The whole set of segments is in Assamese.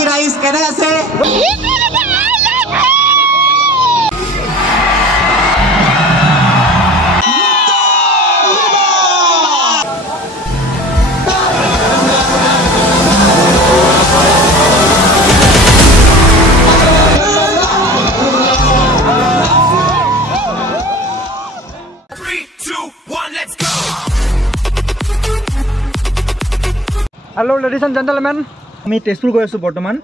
বাকি ৰাইজ কেনে আছে Hello ladies and gentlemen, আমি তেজপুৰ গৈ আছো বৰ্তমান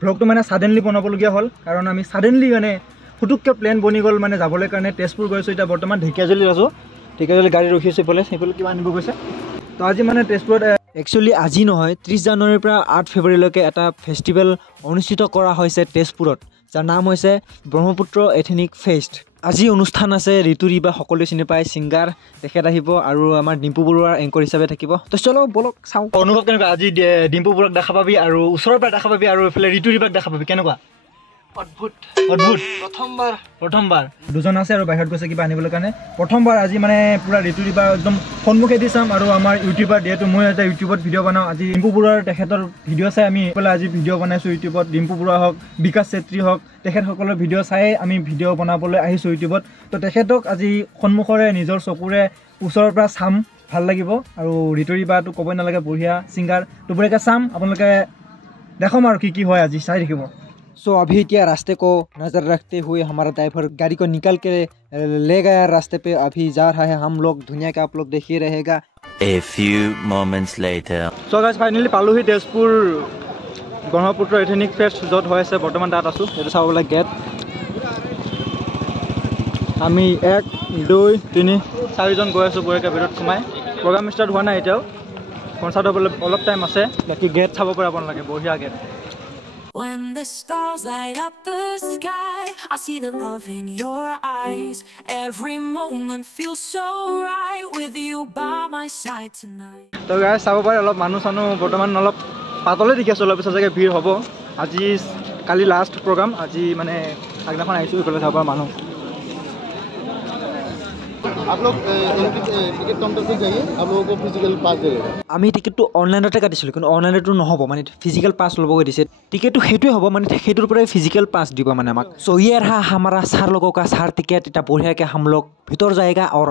ব্লগটো মানে সাডেনলি বনাবলগীয়া হ'ল কাৰণ আমি সাডেনলি মানে ফুটুককে প্ল্যান বনি গ'ল মানে যাবলৈ কাৰণে তেজপুৰ গৈ আছো এটা বৰ্তমান ঢেকিয়াজুলি আছো ঢেকিয়াজুলি গাড়ী ৰখি আছে বলে সেইফালে কিবা আনিব গৈছে তো আজি মানে তেজপুৰত একচুয়ালি আজি নহয় 30 জানুৱাৰীৰ পৰা 8 ফেব্ৰুৱাৰীলৈকে এটা ফেষ্টিভেল অনুষ্ঠিত কৰা হৈছে তেজপুৰত যাৰ নাম হৈছে ব্ৰহ্মপুত্ৰ এথেনিক ফেষ্ট আজি অনুষ্ঠান আছে ঋতুৰি বা সকলো চিনি পায় সিঙ্গাৰ দেখেত আহিব আৰু আমাৰ ডিম্পু বৰুৱাৰ এংকৰ হিচাপে থাকিব তো চলো বলক চাও অনুভৱ কেনেকুৱা আজি ডিম্পু বৰুৱাক দেখা পাবি আৰু ওচৰৰ পৰা দেখা পাবি আৰু এফালে ঋতুৰিবাক দেখা পাবি কেনেকুৱা অদ্ভুত অদ্ভুত প্ৰথমবাৰ দুজন আছে আৰু বাহিৰত গৈছে কিবা আনিবলৈ কাৰণে প্ৰথমবাৰ আজি মানে পুৰা ঋতুৰিবা একদম সন্মুখে দি চাম আৰু আমাৰ ইউটিউবাৰ যিহেতু মই এটা ইউটিউবত ভিডিঅ' বনাওঁ আজি ডিম্পু বৰুৱাৰ তেখেতৰ ভিডিঅ' চাই আমি আজি ভিডিঅ' বনাইছোঁ ইউটিউবত ডিম্পু বৰুৱা হওক বিকাশ চেত্ৰী হওক তেখেতসকলৰ ভিডিঅ' চাই আমি ভিডিঅ' বনাবলৈ আহিছোঁ ইউটিউবত তো তেখেতক আজি সন্মুখৰে নিজৰ চকুৰে ওচৰৰ পৰা চাম ভাল লাগিব আৰু ঋতুৰিবাটো ক'বই নালাগে বঢ়িয়া ছিংগাৰ তো বঢ়িয়াকৈ চাম আপোনালোকে দেখম আৰু কি হয় আজি চাই দেখিব सो अभी क्या रास्ते को नज़र रखते हुए हमारा ड्राइवर गाड़ी को निकाल के ले गया रास्ते पे अभी जा रहा है हम लोग दुनिया के आप लोग देख ही रहेगा A few moments later so guys finally पालोহি তেজপুৰ ব্ৰহ্মপুত্ৰ এথেনিক ফেষ্ট য'ত হৈ আছে বৰ্তমান তাত আছোঁ এইটো চাবলৈ গেট আমি 1 2 3 4জন গৈ আছোঁ বঢ়িয়াকৈ ভিতৰত সোমাই প্ৰগ্ৰাম ষ্টাৰ্ট হোৱা নাই এতিয়াও কনচাৰ্ট হ'বলৈ অলপ টাইম আছে বাকী গেট চাব পৰা আপোনালোকে বঢ়িয়া gate When the stars light up the sky, I see the love in your eyes. Every moment feels so right with you by my side tonight. So guys, চাব পাৰে অলপ মানুহ চানো বৰ্তমান অলপ পাতলে দেখি আছোঁ অলপ পিছত চাগে ভিৰ হ'ব আজি কালি লাষ্ট প্ৰগ্ৰাম আজি মানে আগদিনাখন আহিছোঁ এইফালে চাব পৰা মানুহ आप लोग टिकट काउंटर पे जाइए आप लोगों को फिजिकल पास दे देगा আমি টিকেটটো অনলাইনতে কাটিছিলোঁ কিন্তু অনলাইনতো নহ'ব মানে ফিজিকেল পাছ ল'বগৈ দিছে টিকেটটো সেইটোৱে হ'ব মানে সেইটোৰ পৰাই ফিজিকেল পাছ দিব মানে আমাক সো ये रहा हमारा सर लोगों का सर टिकट এটা বঢ়িয়াকৈ हम लोग ভিতৰ जाएगा और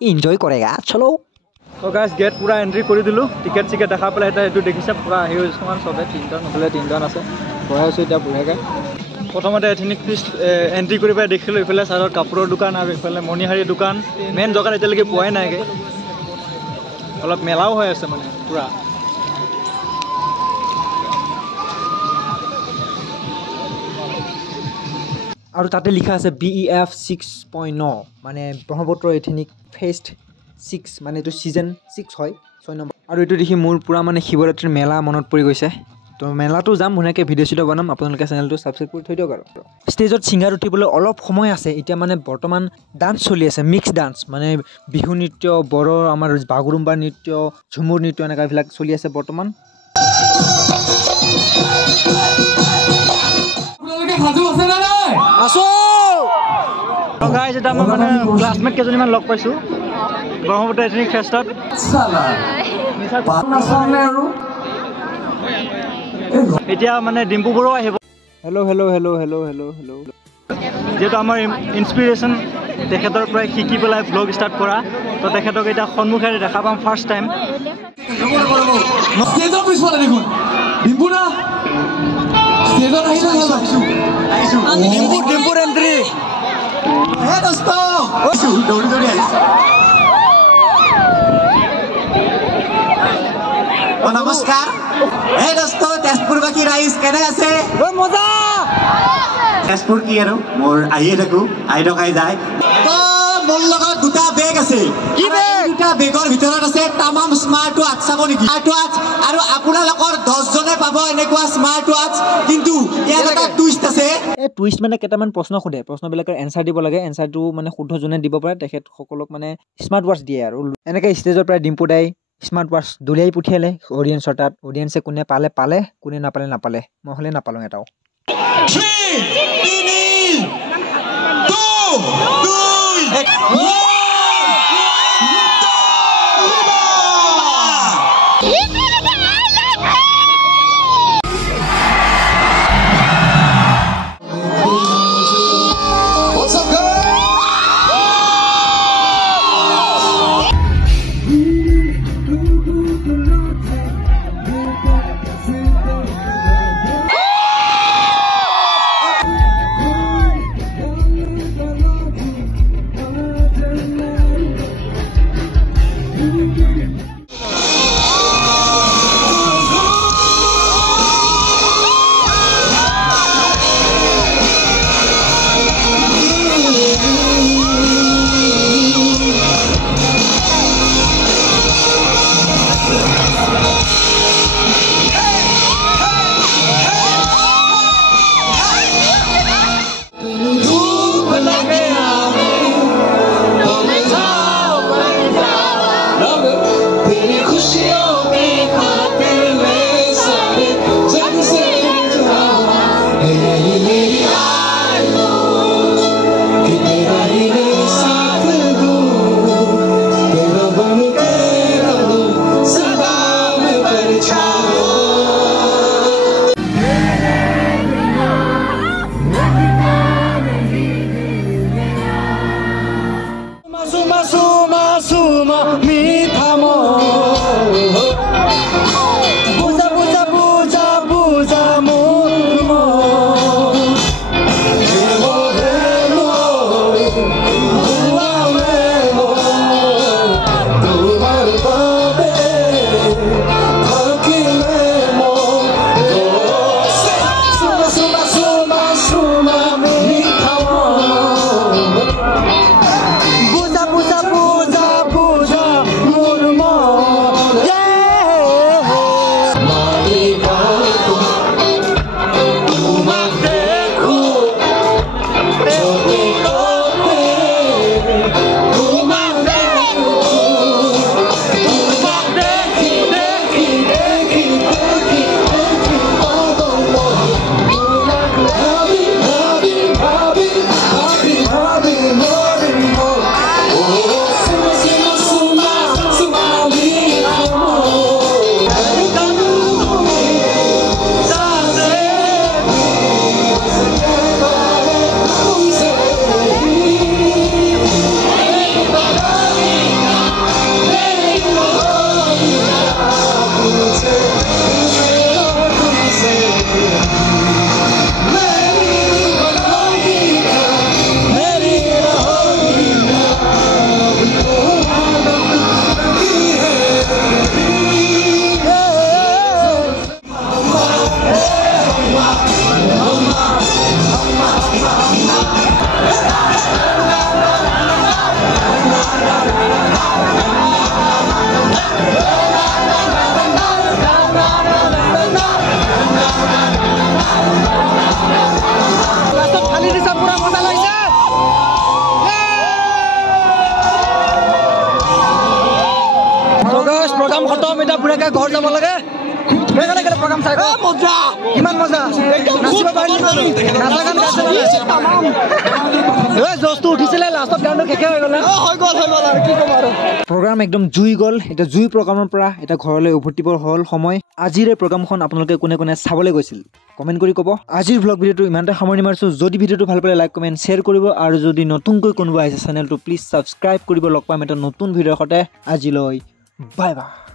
এনজয় करेगा चलो तो गाइस गेट पूरा एंट्री কৰি দিলোঁ টিকেট চিকেট দেখা পেলাই এটা এইটো দেখিছে পুৰা হিউজমান চবে তিনিজন আছে বঢ়াই আছোঁ এতিয়া বঢ়িয়াকৈ প্ৰথমতে এথেনিক ফিষ্ট এণ্ট্ৰি কৰি পেলাই দেখিলোঁ এইফালে চাইডত কাপোৰৰ দোকান আৰু এইফালে মণিহাৰী দোকান মেইন দোকান এতিয়ালৈকে পোৱাই নাইগৈ অলপ মেলাও হৈ আছে মানে পুৰা আৰু তাতে লিখা আছে BEF 6.9 মানে ব্ৰহ্মপুত্ৰ এথেনিক ফেষ্ট 6 মানে এইটো ছিজন 6 হয় 6 নম্বৰ আৰু এইটো দেখি মোৰ পুৰা মানে শিৱৰাত্ৰিৰ মেলা মনত পৰি গৈছে তো মেলাটো যাম ধুনীয়াকৈ ভিডিঅ' চিডিঅ' বনাম আপোনালোকে চেনেলটো ছাবস্ক্ৰাইব কৰি থৈ দিয়ক আৰু ষ্টেজত ছিংগাৰ উঠিবলৈ অলপ সময় আছে এতিয়া মানে বৰ্তমান ডান্স চলি আছে মিক্স ডান্স মানে বিহু নৃত্য বড়ো আমাৰ বাগুৰুম্বা নৃত্য ঝুমুৰ নৃত্য এনেকুৱাবিলাক চলি আছে বৰ্তমান আছো গাইজ এটা মই মানে ক্লাছমেট কেইজনীমান লগ পাইছোঁ ব্ৰহ্মপুত্ৰ এথেনিক ফেষ্টত এতিয়া মানে ডিম্পু বৰুৱা আহিব hello' hello' hello' hello' hello' hello' যিহেতু আমাৰ ইনস্পিৰেশ্যন তেখেতৰ পৰাই শিকি পেলাই ব্লগ ষ্টাৰ্ট কৰা তো তেখেতক এতিয়া সন্মুখেৰে দেখা পাম ফাৰ্ষ্ট টাইম ডিম্পুৰ এণ্ট্ৰি নমস্কাৰ এই দোস্ত তেজপুৰবাসী ৰাইজ কেনে আছে মজা তেজপুৰ কি আৰু মোৰ আহিয়ে থাকোঁ আহি থকাই যায় তো মোৰ লগত দুটা বেগ আছে কি বেগ দুটা বেগৰ ভিতৰত আছে তামাম স্মাৰ্ট ৱাচ চাব নেকি স্মাৰ্ট ৱাচ আৰু আপোনালোকৰ 10 জনে পাব এনেকুৱা স্মাৰ্ট ৱাচ কিন্তু ইয়াত এটা টুইষ্ট আছে এই টুইষ্ট মানে কেইটামান প্ৰশ্ন সোধে প্ৰশ্নবিলাকৰ এনচাৰ দিব লাগে এনচাৰটো মানে শুদ্ধ যোনে দিব পাৰে তেখেতসকলক মানে স্মাৰ্ট ৱাচ দিয়ে আৰু এনেকৈ ষ্টেজৰ পৰা ডিম্পু দাই স্মাৰ্ট ৱাচ দলিয়াই পঠিয়ালে অডিয়েন্সৰ তাত অডিয়েন্সে কোনে পালে কোনে নাপালে মই হ'লে নাপালোঁ এটাও 3 2 1 Hey! ধুনীয়াকৈ ঘৰ যাব লাগে সেইকাৰণে প্ৰগ্ৰাম চাই মজা কিমান মজা নাচিব পাৰিলি নাচা গান গাইছে জোচটো উঠিছিলে লাষ্টত গানটো শেষে হৈ গ'ল আৰু কি ক'ব আৰু প্ৰগ্ৰাম একদম জুই গ'ল এতিয়া জুই প্ৰগ্ৰামৰ পৰা এতিয়া ঘৰলৈ উভতিবৰ হ'ল সময় আজিৰ এই প্ৰগ্ৰামখন আপোনালোকে কোনে কোনে চাবলৈ গৈছিল কমেণ্ট কৰি ক'ব আজিৰ ভ্লগ ভিডিঅ'টো ইমানতে সামৰণি মাৰিছোঁ যদি ভিডিঅ'টো ভাল পালে লাইক কমেণ্ট শ্বেয়াৰ কৰিব আৰু যদি নতুনকৈ কোনোবা আহিছে চেনেলটো প্লিজ ছাবস্ক্ৰাইব কৰিব লগ পাম এটা নতুন ভিডিঅ'ৰ সৈতে আজিলৈ বাই বাই